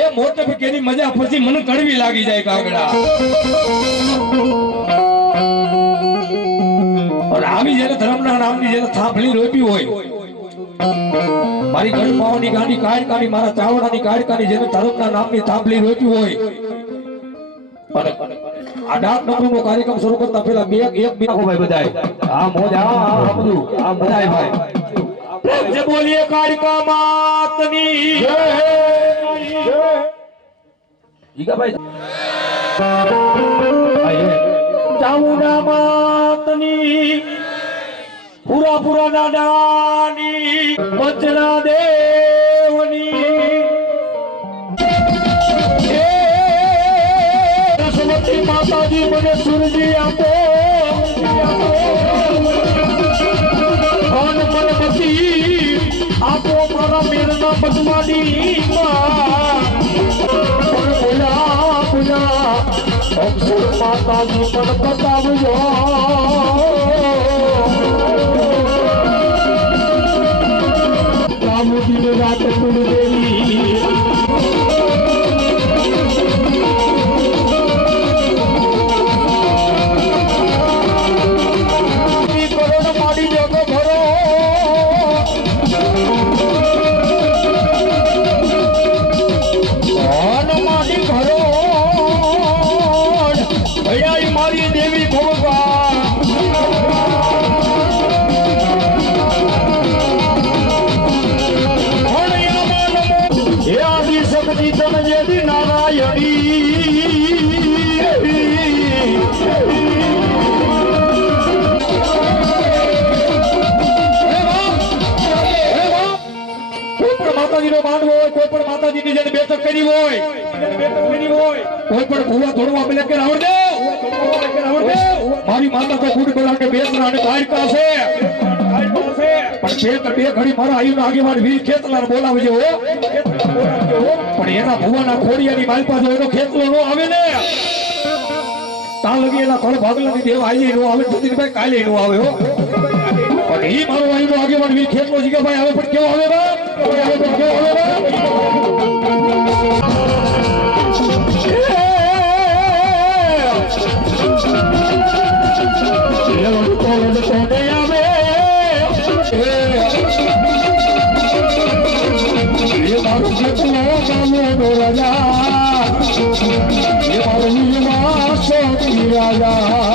એ મોટે કેની મજા પછી મને કડવી લાગી જાય કાગડા. અને આવી જેને ધર્મના નામની જેને થાંભલી રોપી હોય, મારી ગણ ગાડી કાઢ કાઢી મારા ચાવડાની કાઢ કાઢી જેને ધર્મના નામની થાંભલી રોપી હોય આ ડાક નંબરનો કાર્યક્રમ શરૂ કરતા પહેલા બે, એક બી ભાઈ બધાય. આ મોજ આ બધું, આ બધાય ભાઈ. से બોલીએ કાળકા માતની. જય ઈગા ભાઈ ચામુંડા માતની. પૂરા પૂરા દાદાની વચના દેવની. માતાજી મને સુરજી આપો. આપો મારા મેરના બોલા બોલા અક્ષર માતાજી પણ બતાવજો કોઈ પણ માતાજીનો માંડવો હોય, કોઈ પણ માતાજીની જેને બેઠક કરી હોય કોઈ પણ ભૂવા ધોડવા મિલે કે મારી માતા તો ગુડ બોલા કે અને કાયકા છે. પણ બે બે ઘડી મારા આયુના આગેવાન વીર ખેતલાને બોલાવજે હો પણ એના ભુવાના ખોડિયાની માલ પાસે એનો ખેતલો નો આવે ને તા લગી એના ખોડ ભાગલાની દેવ આવી નો આવે જતીનભાઈ કાલે નો આવે હો પણ ઈ મારો આયુનો આગેવાન વીર ખેતલો જીગાભાઈ આવે પણ કેવો આવે બા આવે પણ કેવો આવે બા રાજા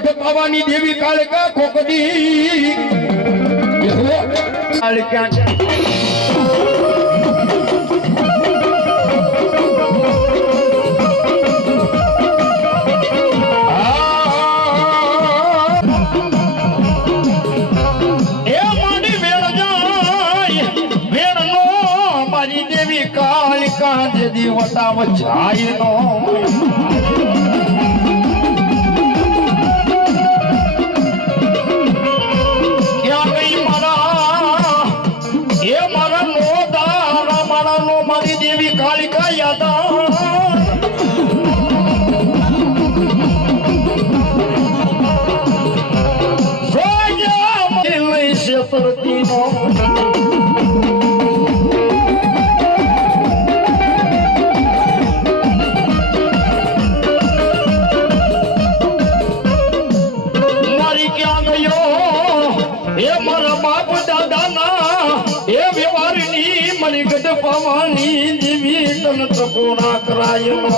હોય પાવાની દેવી કાળકા કોકડી કાળકા. દેવી કાલિકા જે વટાવ જાય નો. મારા નો મારી દેવી કાલિકા યાદા. ગઢ પાવાની દેવી તન તપોના કરાયો.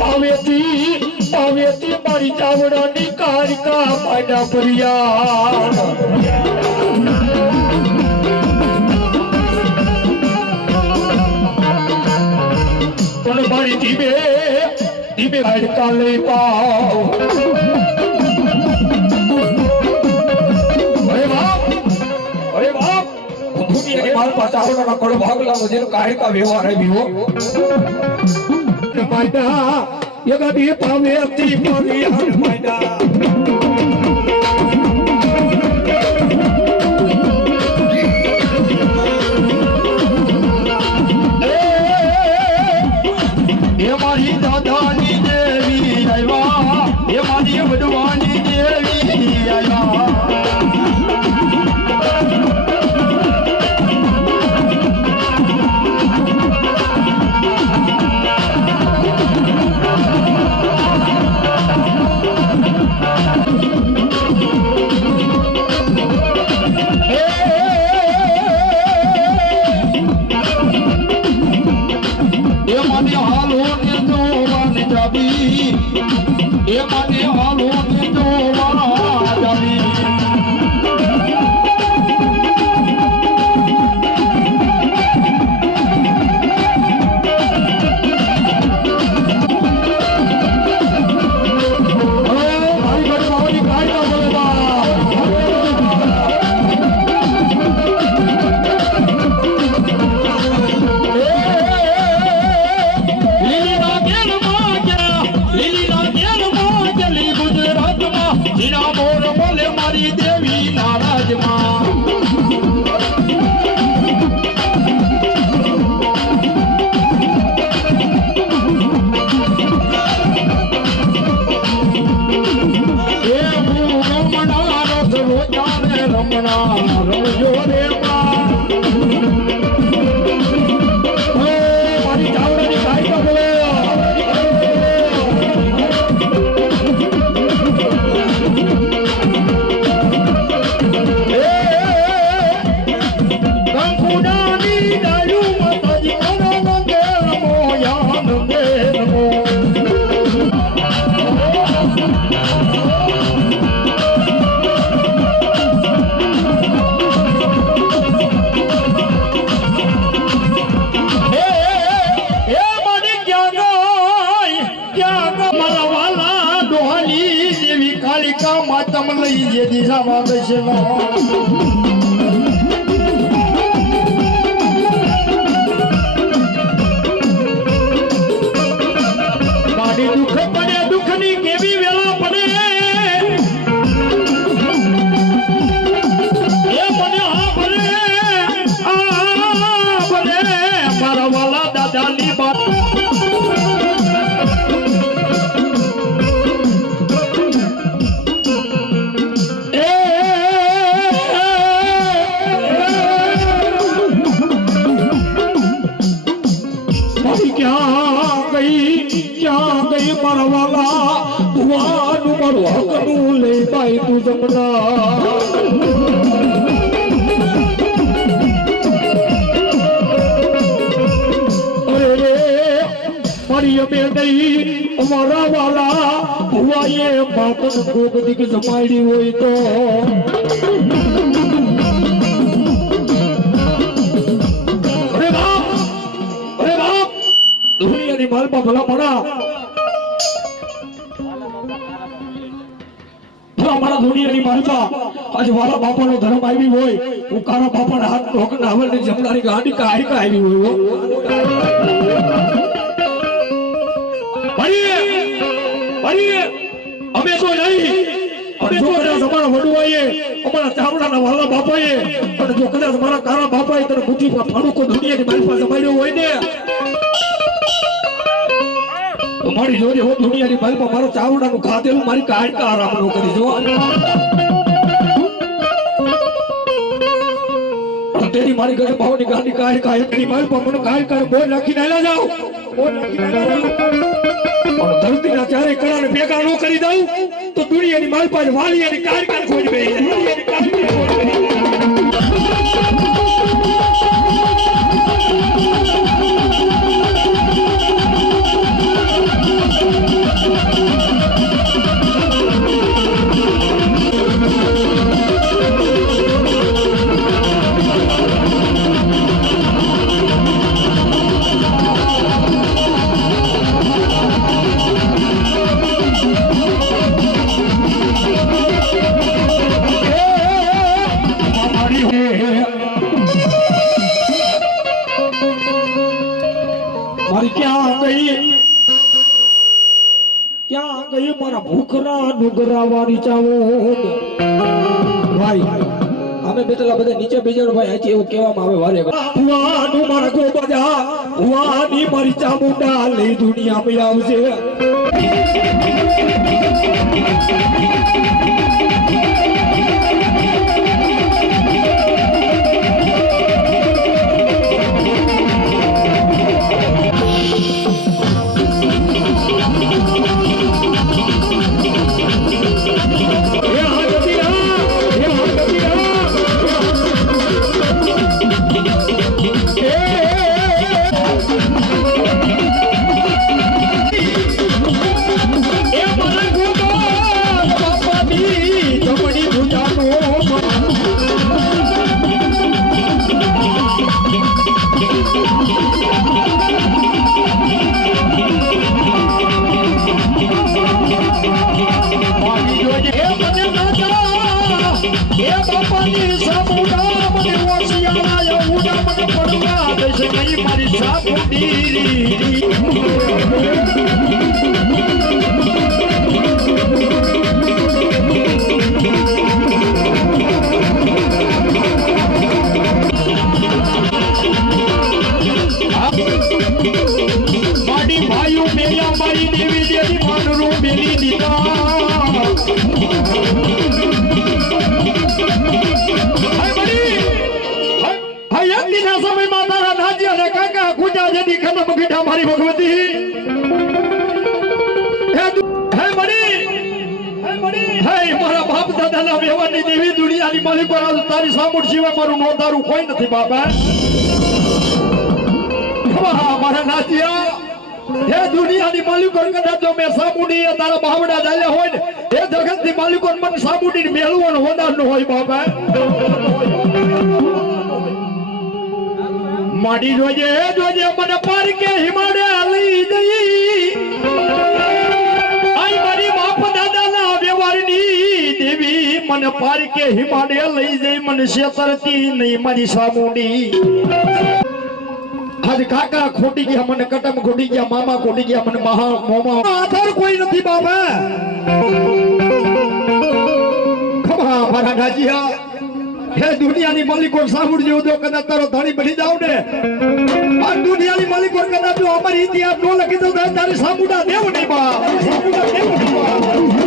પાવેતી પાવેતી મારી ચાવડાની તારકા માડા પ્રિયા પણ મારી દીબે દીબે હાડકા લઈ પાવ અરે બાપ અરે બાપ ભૂખી માલ પાટાવડો ના કોડ ભાગ લાવો જેનો કાળકા વ્યવહાર હે બીવો માતા પાવે તી પરી હર લઈ જે ક્યાં ગઈ મારા વાલા ભુવાનું મારું હકનું લઈ બાઈ તું જમના મારી અમે નહીં અમારા વાલા, ભુવાએ બાપન કોક દીક જમાડી હોય તો. આજે વાલા બાપાનો ધર્મ આવી હોય હું બાપા બાપાના હાથ ઢોકના હવલની જમનારી ગાડી કા કા આવી હોય. ભણીએ ભણીએ અમે તો નહીં વાલા બાપાએ અને જો કદાચ મારા કારા બાપાએ તને પર ફાડુકો દુનિયાની મારી પાસે મળ્યો હોય ને મારી જોડે હો દુનિયાની મારી પાસે મારો ચાવડાનું ખાધેલું મારી કાઢકા આરામ નો કરી જો તેની મારી ઘરે ભાવની ગાડી કાય કાય તેરી મારી પર મને કાય કાય બોલ નાખીને આલા જાઓ. બોલ નાખીને આલા જાઓ. પણ ધરતીના ચારે કળાને ભેગા ન કરી દઉં, તો દુનિયાની માલ પાસે વાલી અને કાય ખોજ બે વાળી ભાઈ અમે બેઠેલા બધા નીચે બેજારો ભાઈ હજી એવું કહેવામાં આવે વારે ભુવાનું મારા ગોબજા ભુવાની મારી ચામુંડા લઈ દુનિયામાં આવશે હે બાપાની સાબુડા મને ઓશિયાળા ઉડા મને પડવા મારી દેવી દેવી માનરું મેલી દીધા. વ્યવહારની દેવી દુનિયાની માલિકો પર તારી સામું સિવાય મારું નોંધારું કોઈ નથી, બાપા. નાચિયા હે દુનિયાની માલિકો કદાચ જો મેં સામુડી એ તારા બાવડા ચાલ્યા હોય ને, એ જગતની માલિકો મને સામુડી નો હોય, બાપા. માડી જોજે જોજે, મને પાર કે હિમાડે. મને પાર કે હિમાડે લઈ જઈ મને શેતરતી નહીં મારી સામુડી આજ કાકા ખોટી ગયા મને કટમ ખોટી ગયા મામા ખોટી ગયા મને મહા મોમા આધાર કોઈ નથી બાબા ખમા મારા નાજીયા હે દુનિયાની માલિકો સાંભળજો જો કદાચ તારો ધણી બની જાવ ને આ દુનિયાની માલિકો કદાચ જો અમારી ઇતિહાસ નો લખી દો તો તારી સામુડા દેવ નહીં બા સામુડા દેવ